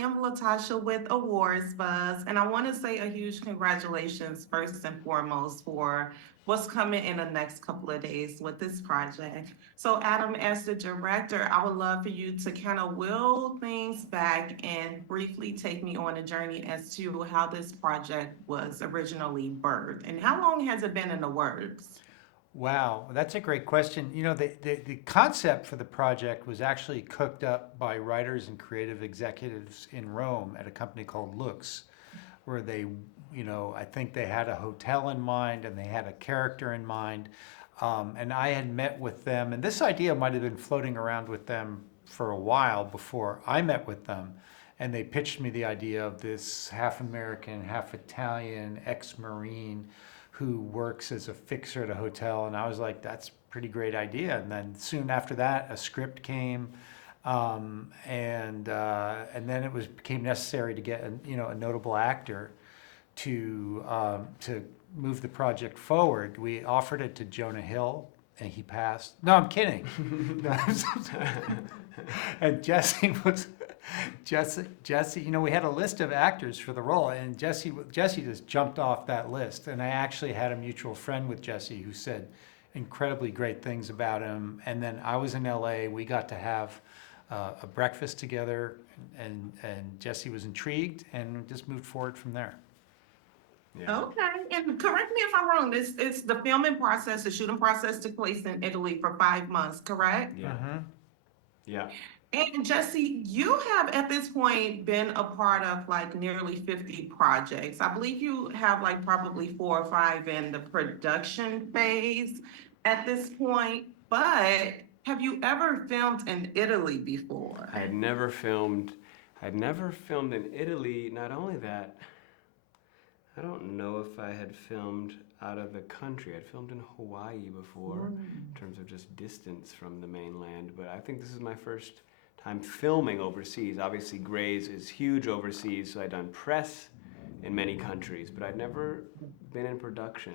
am Latasha with Awards Buzz, and I want to say a huge congratulations first and foremost for what's coming in the next couple of days with this project. So, Adam, as the director, I would love for you to kind of wheel things back and briefly take me on a journey as to how this project was originally birthed and how long has it been in the works? Wow, that's a great question. The concept for the project was actually cooked up by writers and creative executives in Rome at a company called Lux, where I think they had a hotel in mind and they had a character in mind. And I had met with them, and this idea might have been floating around with them for a while before I met with them. And they pitched me the idea of this half American, half Italian ex Marine who works as a fixer at a hotel. And I was like, that's a pretty great idea. And then soon after that, a script came. And then became necessary to get a notable actor to move the project forward. We offered it to Jonah Hill, and he passed. No, I'm kidding. No, and Jesse. We had a list of actors for the role, and Jesse just jumped off that list. And I actually had a mutual friend with Jesse who said incredibly great things about him. And then I was in LA. We got to have a breakfast together, and Jesse was intrigued and just moved forward from there. Yeah. Okay, and correct me if I'm wrong. This it's the filming process, the shooting process took place in Italy for 5 months, correct? Yeah. Mm-hmm. Yeah. And Jesse, you have at this point been a part of like nearly 50 projects. I believe you have like probably 4 or 5 in the production phase at this point. But have you ever filmed in Italy before? I had never filmed. I'd never filmed in Italy. Not only that, I don't know if I had filmed out of the country. I'd filmed in Hawaii before, in terms of just distance from the mainland. But I think this is my first time filming overseas. Obviously, Grey's is huge overseas, so I'd done press in many countries, but I'd never been in production.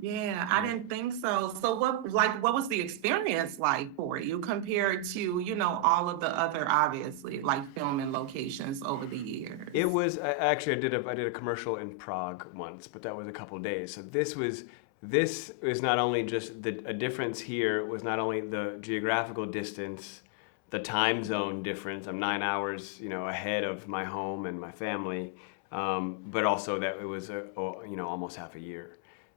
Yeah, I didn't think so. So what was the experience like for you compared to, all of the other obviously like filming locations over the years? It was actually I did a commercial in Prague once, but that was a couple days. So this is not only just a difference here was not only the geographical distance, the time zone difference. I'm 9 hours, ahead of my home and my family, but also that it was almost half a year.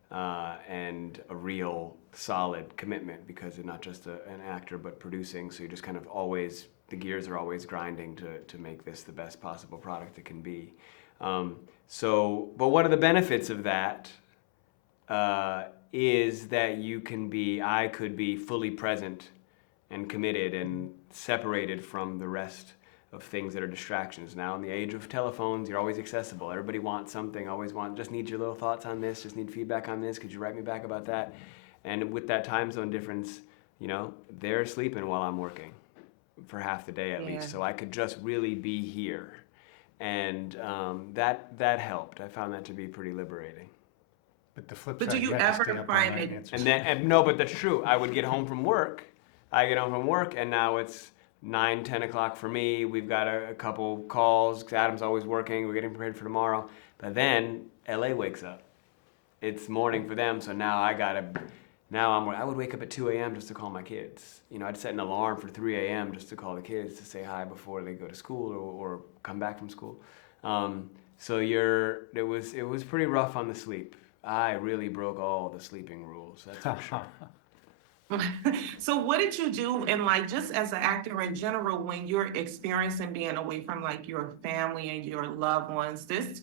And a real solid commitment because you're not just an actor but producing, so you're just kind of always, the gears are always grinding to make this the best possible product it can be. But one of the benefits of that is that I could be fully present and committed and separated from the rest of things that are distractions. Now in the age of telephones, you're always accessible. Everybody wants something, just need your little thoughts on this, just need feedback on this, could you write me back about that? And with that time zone difference, they're sleeping while I'm working for half the day at least. So I could just really be here. And that helped. I found that to be pretty liberating. But the flip But side, do you you have to stay ever up all find night it? and answer. No, but that's true. I would get home from work. And now it's 9, 10 o'clock for me. We've got a couple calls. 'Cause Adam's always working. We're getting prepared for tomorrow. But then LA wakes up. It's morning for them, so now I would wake up at 2 a.m. just to call my kids. I'd set an alarm for 3 a.m. just to call the kids to say hi before they go to school or come back from school. It was pretty rough on the sleep. I really broke all the sleeping rules, that's for sure. So what did you do and like just as an actor in general when you're experiencing being away from like your family and your loved ones? This,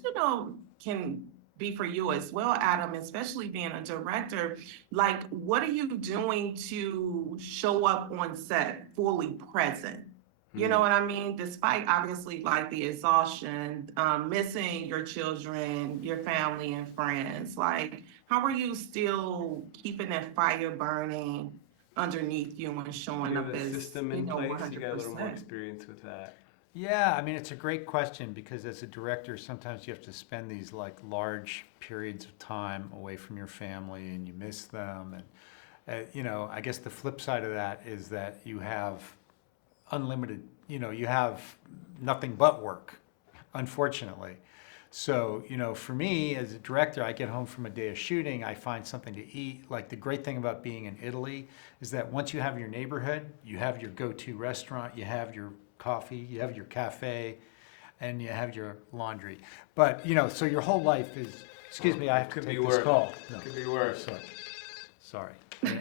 can be for you as well, Adam, especially being a director. Like, what are you doing to show up on set fully present? You know what I mean? Despite obviously like the exhaustion, missing your children, your family and friends, like how are you still keeping that fire burning underneath you and showing You up have a as, system in place. You got a little more 100%? experience with that. Yeah, I mean, it's a great question because as a director, sometimes you have to spend these like large periods of time away from your family and you miss them. And, I guess the flip side of that is that you have unlimited you have nothing but work, unfortunately. So, for me as a director, I get home from a day of shooting, I find something to eat. Like the great thing about being in Italy is that once you have your neighborhood, you have your go-to restaurant, you have your coffee, you have your cafe, and you have your laundry. But, so your whole life is, excuse me, I have to Could be take this worse. call. No, Could be worse. sorry.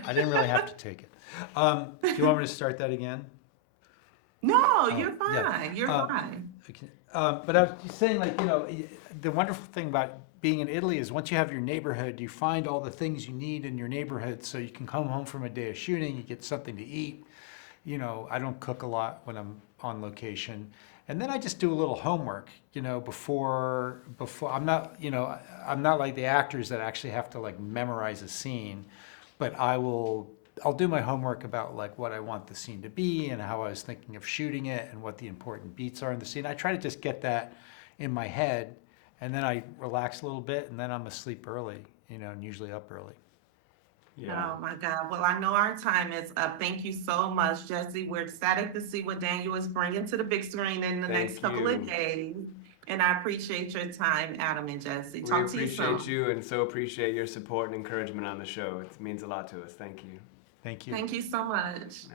I didn't really have to take it. Do you want me to start that again? No, you're Yeah. fine. You're fine. Okay. But I was just saying, like, the wonderful thing about being in Italy is once you have your neighborhood, you find all the things you need in your neighborhood so you can come home from a day of shooting, you get something to eat. I don't cook a lot when I'm on location. And then I just do a little homework, before I'm not like the actors that actually have to like memorize a scene, but I'll do my homework about like what I want the scene to be and how I was thinking of shooting it and what the important beats are in the scene. I try to just get that in my head, and then I relax a little bit, and then I'm asleep early, and usually up early. Yeah. Oh my God. Well, I know our time is up. Thank you so much, Jesse. We're ecstatic to see what Daniel is bringing to the big screen in the Thank next couple of you. days. And I appreciate your time, Adam and Jesse. We Talk to you soon. appreciate you and so appreciate your support and encouragement on the show. It means a lot to us. Thank you. Thank you. Thank you so much.